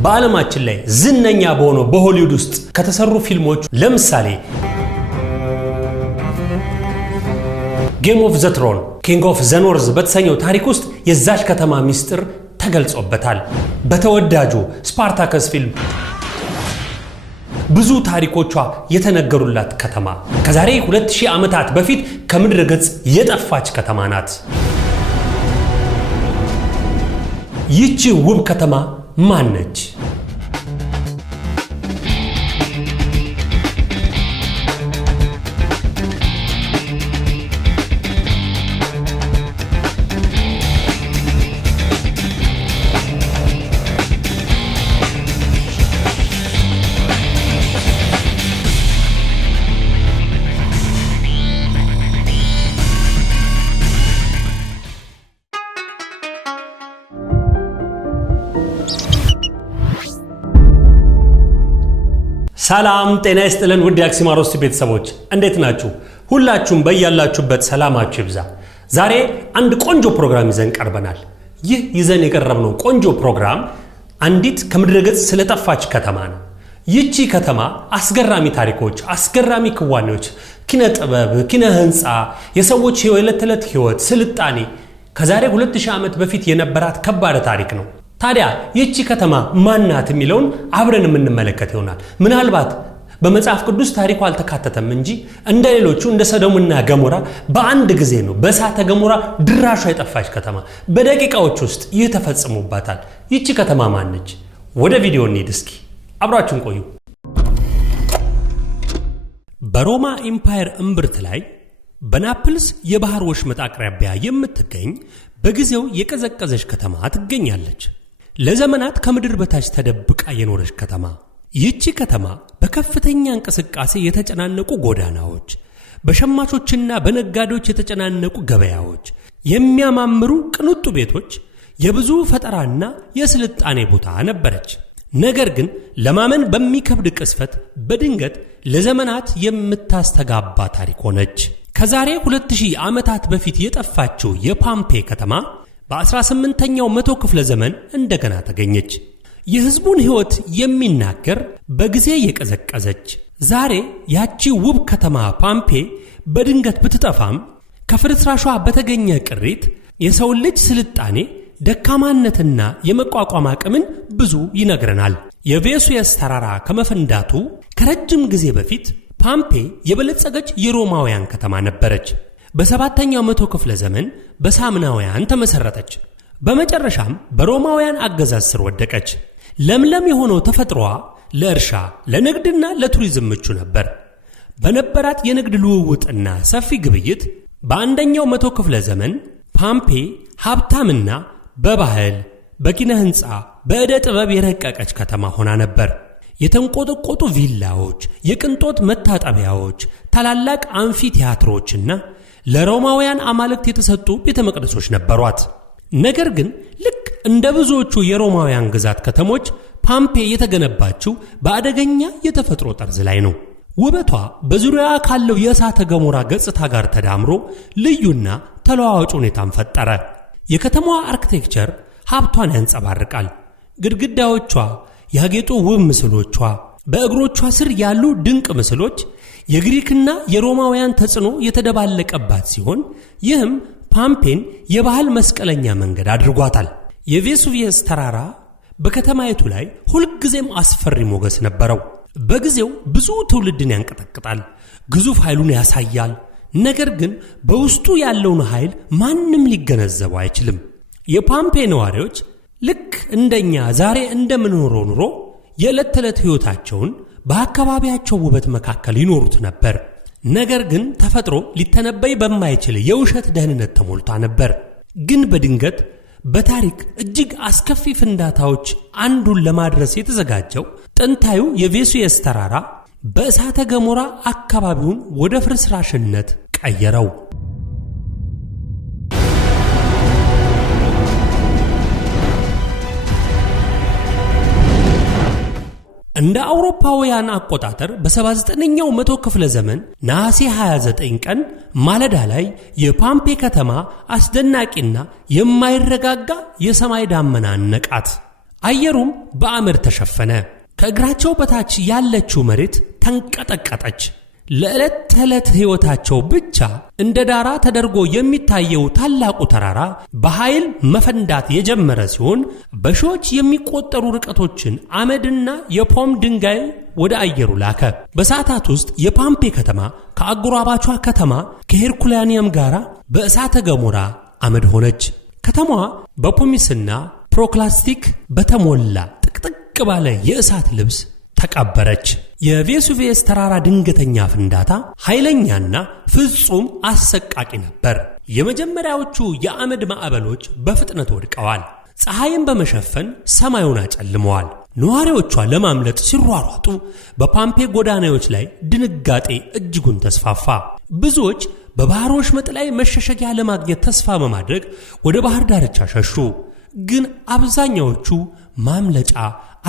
በዓለማችን ላይ ዝነኛ በሆነው በሆሊውድ ውስጥ ከተሰሩ ፊልሞች ለምሳሌ ጌም ኦፍ ዘ ትሮን ኪንግ ኦፍ ዘ ኖርዝ በተሰኘው ታሪክ ውስጥ የዛች ከተማ ሚስጥር ተገልጾበታል። በተወዳጁ ስፓርታከስ ፊልም ብዙ ታሪኮቿ የተነገሩላት ከተማ ከዛሬ 2000 ዓመታት በፊት ከምድረ ገጽ የጠፋች ከተማ ናት። ይህች ውብ ከተማ ማን ነች? ሰላም ጤና ይስጥልን ውድ የአክሲማሮስ ቤተሰቦች እንዴት ናችሁ? ሁላችሁም በያላችሁበት ሰላማችሁ ይብዛ። ዛሬ አንድ ቆንጆ ፕሮግራም ይዘን ቀርበናል። ይህ ይዘን የቀረብነው ቆንጆ ፕሮግራም አንዲት ከምድረ ገጽ ስለጠፋች ከተማ ነው። ይህች ከተማ አስገራሚ ታሪኮች፣ አስገራሚ ክዋኔዎች፣ ኪነ ጥበብ፣ ኪነ ህንጻ፣ የሰዎች የዕለት ተዕለት ህይወት፣ ስልጣኔ ከዛሬ 2000 ዓመት በፊት የነበራት ከባድ ታሪክ ነው። ታዲያ ይህች ከተማ ማናት የሚለውን አብረን የምንመለከት ይሆናል። ምናልባት በመጽሐፍ ቅዱስ ታሪኩ አልተካተተም እንጂ እንደሌሎቹ እንደ ሰዶምና ገሞራ በአንድ ጊዜ ነው በእሳተ ገሞራ ድራሿ የጠፋች ከተማ በደቂቃዎች ውስጥ ይህ ተፈጽሞባታል። ይህች ከተማ ማነች? ወደ ቪዲዮ እንሂድ እስኪ አብራችሁን ቆዩ። በሮማ ኢምፓየር እምብርት ላይ በናፕልስ የባህር ወሽመጥ አቅራቢያ የምትገኝ በጊዜው የቀዘቀዘች ከተማ ትገኛለች። ለዘመናት ከምድር በታች ተደብቃ የኖረች ከተማ። ይህች ከተማ በከፍተኛ እንቅስቃሴ የተጨናነቁ ጎዳናዎች፣ በሸማቾችና በነጋዴዎች የተጨናነቁ ገበያዎች፣ የሚያማምሩ ቅንጡ ቤቶች፣ የብዙ ፈጠራና የስልጣኔ ቦታ ነበረች። ነገር ግን ለማመን በሚከብድ ቅስፈት በድንገት ለዘመናት የምታስተጋባ ታሪክ ሆነች። ከዛሬ 2000 ዓመታት በፊት የጠፋችው የፓምፔ ከተማ በ18ኛው መቶ ክፍለ ዘመን እንደገና ተገኘች። የህዝቡን ህይወት የሚናገር በጊዜ የቀዘቀዘች ዛሬ ያቺ ውብ ከተማ ፓምፔ በድንገት ብትጠፋም ከፍርስራሿ በተገኘ ቅሪት የሰው ልጅ ስልጣኔ ደካማነትና የመቋቋም አቅምን ብዙ ይነግረናል። የቬሱየስ ተራራ ከመፈንዳቱ ከረጅም ጊዜ በፊት ፓምፔ የበለጸገች የሮማውያን ከተማ ነበረች። በ7ኛው መቶ ክፍለ ዘመን በሳምናውያን ተመሰረተች። በመጨረሻም በሮማውያን አገዛዝ ስር ወደቀች። ለምለም የሆነው ተፈጥሮዋ ለእርሻ፣ ለንግድና ለቱሪዝም ምቹ ነበር። በነበራት የንግድ ልውውጥና ሰፊ ግብይት በአንደኛው መቶ ክፍለ ዘመን ፓምፔ ሀብታምና በባህል፣ በኪነ ህንፃ፣ በዕደ ጥበብ የረቀቀች ከተማ ሆና ነበር። የተንቆጠቆጡ ቪላዎች፣ የቅንጦት መታጠቢያዎች፣ ታላላቅ አምፊ ቲያትሮችና ለሮማውያን አማልክት የተሰጡ ቤተ መቅደሶች ነበሯት። ነገር ግን ልክ እንደ ብዙዎቹ የሮማውያን ግዛት ከተሞች ፓምፔ የተገነባችው በአደገኛ የተፈጥሮ ጠርዝ ላይ ነው። ውበቷ በዙሪያዋ ካለው የእሳተ ገሞራ ገጽታ ጋር ተዳምሮ ልዩና ተለዋዋጭ ሁኔታን ፈጠረ። የከተማዋ አርኪቴክቸር ሀብቷን ያንጸባርቃል። ግድግዳዎቿ ያጌጡ ውብ ምስሎቿ፣ በእግሮቿ ስር ያሉ ድንቅ ምስሎች የግሪክና የሮማውያን ተጽዕኖ የተደባለቀባት ሲሆን ይህም ፓምፔን የባህል መስቀለኛ መንገድ አድርጓታል። የቬሱቪየስ ተራራ በከተማይቱ ላይ ሁልጊዜም አስፈሪ ሞገስ ነበረው። በጊዜው ብዙ ትውልድን ያንቀጠቅጣል፣ ግዙፍ ኃይሉን ያሳያል። ነገር ግን በውስጡ ያለውን ኃይል ማንም ሊገነዘበው አይችልም። የፓምፔ ነዋሪዎች ልክ እንደኛ ዛሬ እንደምንኖረው ኑሮ የዕለት ተዕለት ሕይወታቸውን በአካባቢያቸው ውበት መካከል ይኖሩት ነበር። ነገር ግን ተፈጥሮ ሊተነበይ በማይችል የውሸት ደህንነት ተሞልቷ ነበር። ግን በድንገት በታሪክ እጅግ አስከፊ ፍንዳታዎች አንዱን ለማድረስ የተዘጋጀው ጥንታዩ የቬሱየስ ተራራ በእሳተ ገሞራ አካባቢውን ወደ ፍርስራሽነት ቀየረው። እንደ አውሮፓውያን አቆጣጠር በ79ኛው መቶ ክፍለ ዘመን ነሐሴ 29 ቀን ማለዳ ላይ የፓምፔ ከተማ አስደናቂና የማይረጋጋ የሰማይ ዳመና ነቃት። አየሩም በአመድ ተሸፈነ። ከእግራቸው በታች ያለችው መሬት ተንቀጠቀጠች። ለዕለት ተዕለት ሕይወታቸው ብቻ እንደ ዳራ ተደርጎ የሚታየው ታላቁ ተራራ በኃይል መፈንዳት የጀመረ ሲሆን በሺዎች የሚቆጠሩ ርቀቶችን አመድና የፖም ድንጋይ ወደ አየሩ ላከ። በሰዓታት ውስጥ የፓምፔ ከተማ ከአጎራባቿ ከተማ ከሄርኩላኒየም ጋር በእሳተ ገሞራ አመድ ሆነች። ከተማዋ በፑሚስና ፕሮክላስቲክ በተሞላ ጥቅጥቅ ባለ የእሳት ልብስ ተቀበረች። የቬሱቪየስ ተራራ ድንገተኛ ፍንዳታ ኃይለኛና ፍጹም አሰቃቂ ነበር። የመጀመሪያዎቹ የአመድ ማዕበሎች በፍጥነት ወድቀዋል። ፀሐይን በመሸፈን ሰማዩን አጨልመዋል። ነዋሪዎቿ ለማምለጥ ሲሯሯጡ በፓምፔ ጎዳናዎች ላይ ድንጋጤ እጅጉን ተስፋፋ። ብዙዎች በባህር ወሽመጥ ላይ መሸሸጊያ ለማግኘት ተስፋ በማድረግ ወደ ባህር ዳርቻ ሸሹ። ግን አብዛኛዎቹ ማምለጫ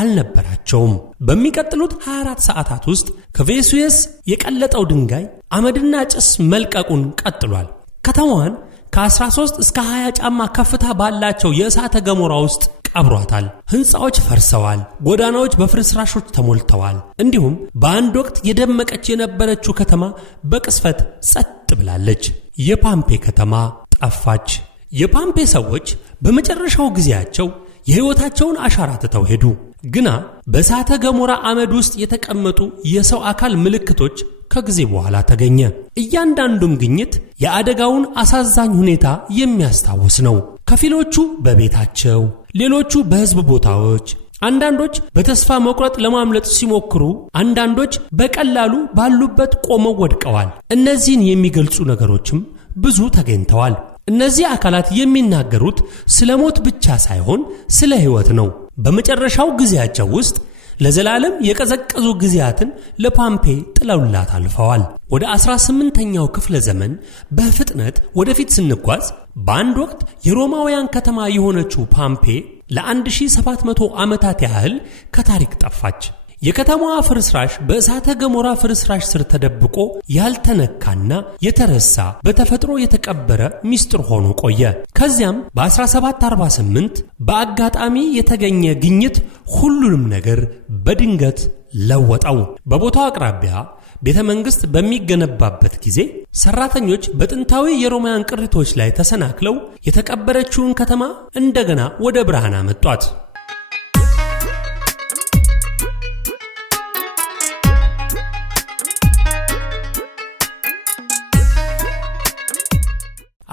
አልነበራቸውም። በሚቀጥሉት 24 ሰዓታት ውስጥ ከቬሱቪየስ የቀለጠው ድንጋይ አመድና ጭስ መልቀቁን ቀጥሏል። ከተማዋን ከ13 እስከ 20 ጫማ ከፍታ ባላቸው የእሳተ ገሞራ ውስጥ ቀብሯታል። ሕንፃዎች ፈርሰዋል። ጎዳናዎች በፍርስራሾች ተሞልተዋል። እንዲሁም በአንድ ወቅት የደመቀች የነበረችው ከተማ በቅስፈት ጸጥ ብላለች። የፓምፔ ከተማ ጠፋች። የፓምፔ ሰዎች በመጨረሻው ጊዜያቸው የሕይወታቸውን አሻራ ትተው ሄዱ። ግና በእሳተ ገሞራ አመድ ውስጥ የተቀመጡ የሰው አካል ምልክቶች ከጊዜ በኋላ ተገኘ። እያንዳንዱም ግኝት የአደጋውን አሳዛኝ ሁኔታ የሚያስታውስ ነው። ከፊሎቹ በቤታቸው፣ ሌሎቹ በሕዝብ ቦታዎች፣ አንዳንዶች በተስፋ መቁረጥ ለማምለጥ ሲሞክሩ፣ አንዳንዶች በቀላሉ ባሉበት ቆመው ወድቀዋል። እነዚህን የሚገልጹ ነገሮችም ብዙ ተገኝተዋል። እነዚህ አካላት የሚናገሩት ስለ ሞት ብቻ ሳይሆን ስለ ሕይወት ነው። በመጨረሻው ጊዜያቸው ውስጥ ለዘላለም የቀዘቀዙ ጊዜያትን ለፓምፔ ጥለውላት አልፈዋል። ወደ 18ኛው ክፍለ ዘመን በፍጥነት ወደፊት ስንጓዝ በአንድ ወቅት የሮማውያን ከተማ የሆነችው ፓምፔ ለ1700 ዓመታት ያህል ከታሪክ ጠፋች። የከተማዋ ፍርስራሽ በእሳተ ገሞራ ፍርስራሽ ስር ተደብቆ ያልተነካና የተረሳ በተፈጥሮ የተቀበረ ሚስጥር ሆኖ ቆየ። ከዚያም በ1748 በአጋጣሚ የተገኘ ግኝት ሁሉንም ነገር በድንገት ለወጠው። በቦታው አቅራቢያ ቤተ መንግሥት በሚገነባበት ጊዜ ሰራተኞች በጥንታዊ የሮማውያን ቅሪቶች ላይ ተሰናክለው የተቀበረችውን ከተማ እንደገና ወደ ብርሃን አመጧት።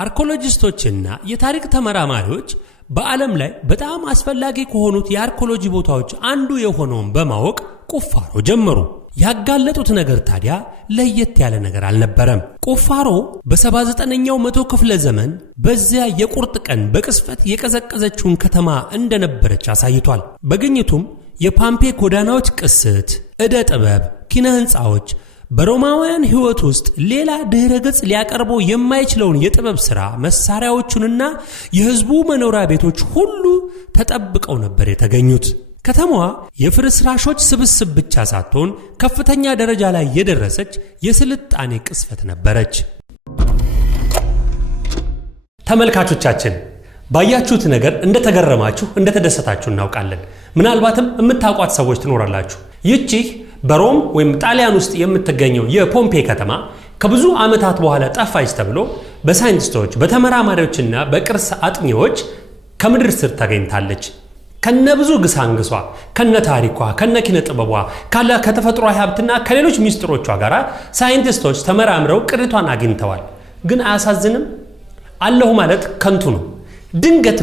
አርኪኦሎጂስቶችና የታሪክ ተመራማሪዎች በዓለም ላይ በጣም አስፈላጊ ከሆኑት የአርኪኦሎጂ ቦታዎች አንዱ የሆነውን በማወቅ ቁፋሮ ጀመሩ። ያጋለጡት ነገር ታዲያ ለየት ያለ ነገር አልነበረም። ቁፋሮ በ79ኛው መቶ ክፍለ ዘመን በዚያ የቁርጥ ቀን በቅስፈት የቀዘቀዘችውን ከተማ እንደነበረች አሳይቷል። በግኝቱም የፓምፔ ጎዳናዎች ቅስት፣ ዕደ ጥበብ፣ ኪነ ሕንፃዎች በሮማውያን ሕይወት ውስጥ ሌላ ድህረ ገጽ ሊያቀርበው የማይችለውን የጥበብ ሥራ መሳሪያዎቹንና የሕዝቡ መኖሪያ ቤቶች ሁሉ ተጠብቀው ነበር የተገኙት። ከተማዋ የፍርስራሾች ስብስብ ብቻ ሳትሆን ከፍተኛ ደረጃ ላይ የደረሰች የስልጣኔ ቅስፈት ነበረች። ተመልካቾቻችን ባያችሁት ነገር እንደተገረማችሁ እንደተደሰታችሁ እናውቃለን። ምናልባትም የምታውቋት ሰዎች ትኖራላችሁ። ይህች በሮም ወይም ጣሊያን ውስጥ የምትገኘው የፖምፔ ከተማ ከብዙ ዓመታት በኋላ ጠፋች ተብሎ በሳይንቲስቶች በተመራማሪዎችና በቅርስ አጥኚዎች ከምድር ስር ተገኝታለች። ከነብዙ ግሳንግሷ፣ ከነ ታሪኳ፣ ከነ ኪነ ጥበቧ፣ ከተፈጥሯዊ ሀብትና ከሌሎች ሚስጥሮቿ ጋር ሳይንቲስቶች ተመራምረው ቅሪቷን አግኝተዋል። ግን አያሳዝንም? አለሁ ማለት ከንቱ ነው። ድንገት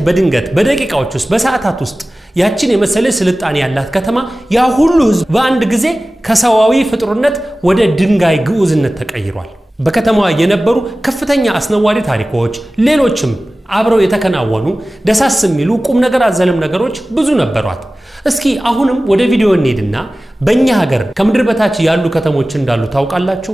በደቂቃዎች ውስጥ በሰዓታት ውስጥ ያችን የመሰለ ስልጣኔ ያላት ከተማ ያ ሁሉ ሕዝብ በአንድ ጊዜ ከሰዋዊ ፍጥሩነት ወደ ድንጋይ ግዑዝነት ተቀይሯል። በከተማዋ የነበሩ ከፍተኛ አስነዋሪ ታሪኮች፣ ሌሎችም አብረው የተከናወኑ ደሳስ የሚሉ ቁም ነገር አዘልም ነገሮች ብዙ ነበሯት። እስኪ አሁንም ወደ ቪዲዮ እንሄድና በእኛ ሀገር ከምድር በታች ያሉ ከተሞች እንዳሉ ታውቃላችሁ?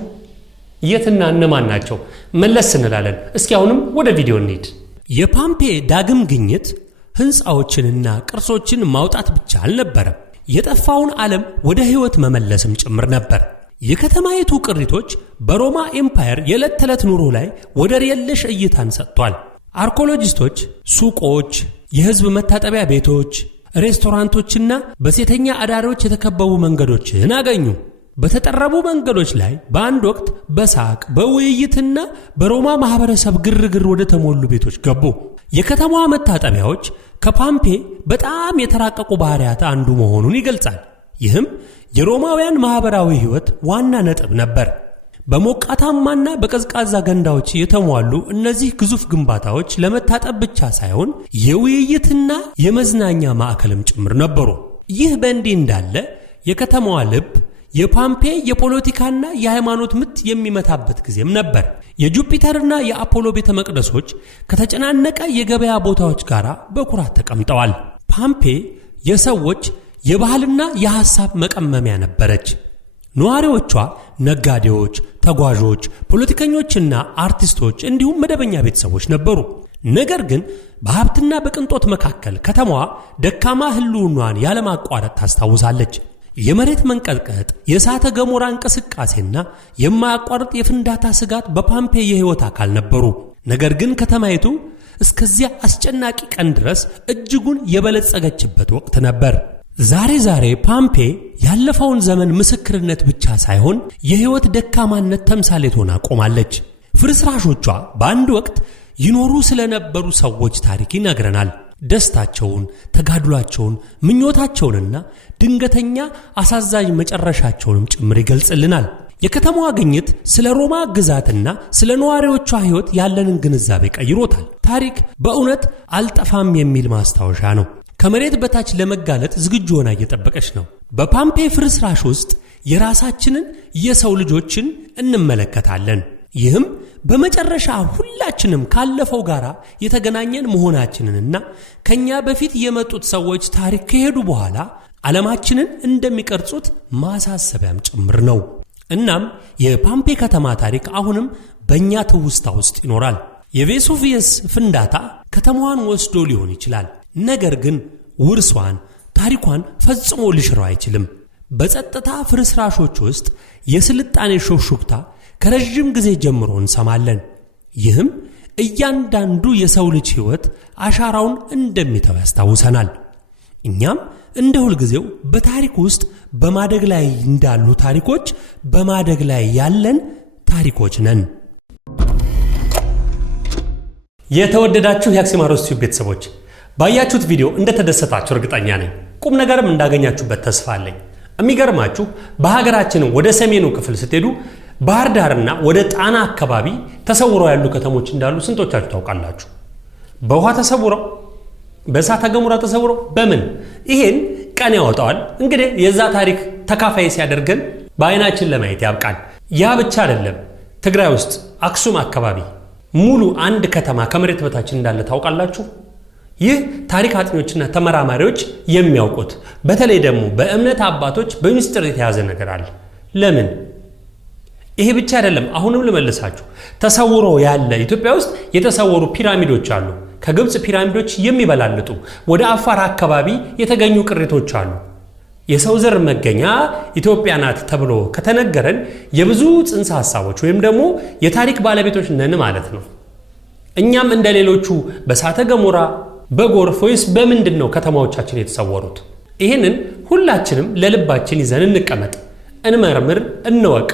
የትና እነማን ናቸው? መለስ እንላለን። እስኪ አሁንም ወደ ቪዲዮ እንሄድ። የፓምፔ ዳግም ግኝት ሕንፃዎችንና ቅርሶችን ማውጣት ብቻ አልነበረም፣ የጠፋውን ዓለም ወደ ሕይወት መመለስም ጭምር ነበር። የከተማይቱ ቅሪቶች በሮማ ኤምፓየር የዕለት ተዕለት ኑሮ ላይ ወደር የለሽ እይታን ሰጥቷል። አርኪኦሎጂስቶች ሱቆች፣ የሕዝብ መታጠቢያ ቤቶች፣ ሬስቶራንቶችና በሴተኛ አዳሪዎች የተከበቡ መንገዶችን አገኙ። በተጠረቡ መንገዶች ላይ በአንድ ወቅት በሳቅ በውይይትና በሮማ ማህበረሰብ ግርግር ወደ ተሞሉ ቤቶች ገቡ። የከተማዋ መታጠቢያዎች ከፓምፔ በጣም የተራቀቁ ባህሪያት አንዱ መሆኑን ይገልጻል። ይህም የሮማውያን ማህበራዊ ሕይወት ዋና ነጥብ ነበር። በሞቃታማና በቀዝቃዛ ገንዳዎች የተሟሉ እነዚህ ግዙፍ ግንባታዎች ለመታጠብ ብቻ ሳይሆን የውይይትና የመዝናኛ ማዕከልም ጭምር ነበሩ። ይህ በእንዲህ እንዳለ የከተማዋ ልብ የፓምፔ የፖለቲካና የሃይማኖት ምት የሚመታበት ጊዜም ነበር። የጁፒተርና የአፖሎ ቤተ መቅደሶች ከተጨናነቀ የገበያ ቦታዎች ጋር በኩራት ተቀምጠዋል። ፓምፔ የሰዎች የባህልና የሐሳብ መቀመሚያ ነበረች። ነዋሪዎቿ ነጋዴዎች፣ ተጓዦች፣ ፖለቲከኞችና አርቲስቶች እንዲሁም መደበኛ ቤተሰቦች ነበሩ። ነገር ግን በሀብትና በቅንጦት መካከል ከተማዋ ደካማ ህልውናዋን ያለማቋረጥ ታስታውሳለች። የመሬት መንቀጥቀጥ፣ የእሳተ ገሞራ እንቅስቃሴና የማያቋርጥ የፍንዳታ ስጋት በፓምፔ የህይወት አካል ነበሩ። ነገር ግን ከተማይቱ እስከዚያ አስጨናቂ ቀን ድረስ እጅጉን የበለጸገችበት ወቅት ነበር። ዛሬ ፓምፔ ያለፈውን ዘመን ምስክርነት ብቻ ሳይሆን የህይወት ደካማነት ተምሳሌት ሆና ቆማለች። ፍርስራሾቿ በአንድ ወቅት ይኖሩ ስለነበሩ ሰዎች ታሪክ ይነግረናል። ደስታቸውን፣ ተጋድሏቸውን፣ ምኞታቸውንና ድንገተኛ አሳዛኝ መጨረሻቸውንም ጭምር ይገልጽልናል። የከተማዋ ግኝት ስለ ሮማ ግዛትና ስለ ነዋሪዎቿ ህይወት ያለንን ግንዛቤ ቀይሮታል። ታሪክ በእውነት አልጠፋም የሚል ማስታወሻ ነው። ከመሬት በታች ለመጋለጥ ዝግጁ ሆና እየጠበቀች ነው። በፓምፔ ፍርስራሽ ውስጥ የራሳችንን የሰው ልጆችን እንመለከታለን። ይህም በመጨረሻ ሁላችንም ካለፈው ጋር የተገናኘን መሆናችንንና ከኛ በፊት የመጡት ሰዎች ታሪክ ከሄዱ በኋላ ዓለማችንን እንደሚቀርጹት ማሳሰቢያም ጭምር ነው። እናም የፓምፔ ከተማ ታሪክ አሁንም በእኛ ትውስታ ውስጥ ይኖራል። የቬሱቪየስ ፍንዳታ ከተማዋን ወስዶ ሊሆን ይችላል። ነገር ግን ውርሷን፣ ታሪኳን ፈጽሞ ሊሽረው አይችልም። በጸጥታ ፍርስራሾች ውስጥ የስልጣኔ ሹክሹክታ ከረጅም ጊዜ ጀምሮ እንሰማለን። ይህም እያንዳንዱ የሰው ልጅ ሕይወት አሻራውን እንደሚተው ያስታውሰናል። እኛም እንደ ሁልጊዜው በታሪክ ውስጥ በማደግ ላይ እንዳሉ ታሪኮች በማደግ ላይ ያለን ታሪኮች ነን። የተወደዳችሁ የአክሲማሮስ ቲዩብ ቤተሰቦች ባያችሁት ቪዲዮ እንደተደሰታችሁ እርግጠኛ ነኝ። ቁም ነገርም እንዳገኛችሁበት ተስፋ አለኝ። የሚገርማችሁ በሀገራችን ወደ ሰሜኑ ክፍል ስትሄዱ ባህር ዳርና ወደ ጣና አካባቢ ተሰውረው ያሉ ከተሞች እንዳሉ ስንቶቻችሁ ታውቃላችሁ? በውሃ ተሰውረው፣ በእሳተ ገሞራ ተሰውረው፣ በምን ይሄን ቀን ያወጣዋል። እንግዲህ የዛ ታሪክ ተካፋይ ሲያደርገን በአይናችን ለማየት ያብቃል። ያ ብቻ አይደለም። ትግራይ ውስጥ አክሱም አካባቢ ሙሉ አንድ ከተማ ከመሬት በታች እንዳለ ታውቃላችሁ? ይህ ታሪክ አጥኚዎችና ተመራማሪዎች የሚያውቁት፣ በተለይ ደግሞ በእምነት አባቶች በሚስጥር የተያዘ ነገር አለ። ለምን? ይሄ ብቻ አይደለም። አሁንም ልመልሳችሁ፣ ተሰውሮ ያለ ኢትዮጵያ ውስጥ የተሰወሩ ፒራሚዶች አሉ። ከግብጽ ፒራሚዶች የሚበላልጡ ወደ አፋር አካባቢ የተገኙ ቅሪቶች አሉ። የሰው ዘር መገኛ ኢትዮጵያ ናት ተብሎ ከተነገረን የብዙ ጽንሰ ሐሳቦች ወይም ደግሞ የታሪክ ባለቤቶች ነን ማለት ነው። እኛም እንደሌሎቹ በእሳተ ገሞራ፣ በጎርፍ ወይስ በምንድን ነው ከተማዎቻችን የተሰወሩት? ይህንን ሁላችንም ለልባችን ይዘን እንቀመጥ፣ እንመርምር፣ እንወቅ።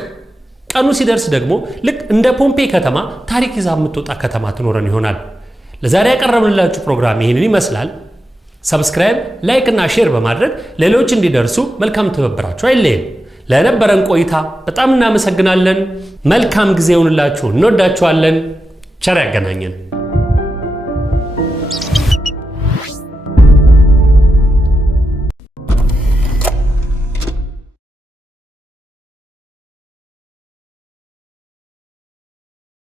ቀኑ ሲደርስ ደግሞ ልክ እንደ ፖምፔ ከተማ ታሪክ ይዛ የምትወጣ ከተማ ትኖረን ይሆናል። ለዛሬ ያቀረብንላችሁ ፕሮግራም ይህንን ይመስላል። ሰብስክራይብ፣ ላይክ እና ሼር በማድረግ ሌሎች እንዲደርሱ መልካም ትብብራችሁ አይለየን። ለነበረን ቆይታ በጣም እናመሰግናለን። መልካም ጊዜ ይሁንላችሁ። እንወዳችኋለን። ቸር ያገናኘን።